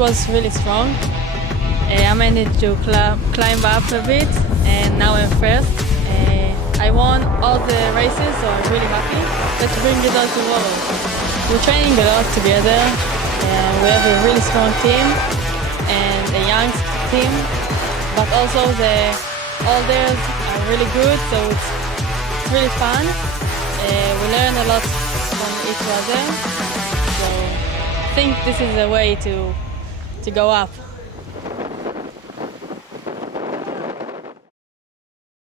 was really strong. I managed to climb up a bit, and now I'm first. I won all the races, so I'm really happy. Let's bring it all tomorrow. We're training a lot together. We have a really strong team and a young team, but also the elders are really good, so it's really fun. We learn a lot from each other, so I think this is a way to go up.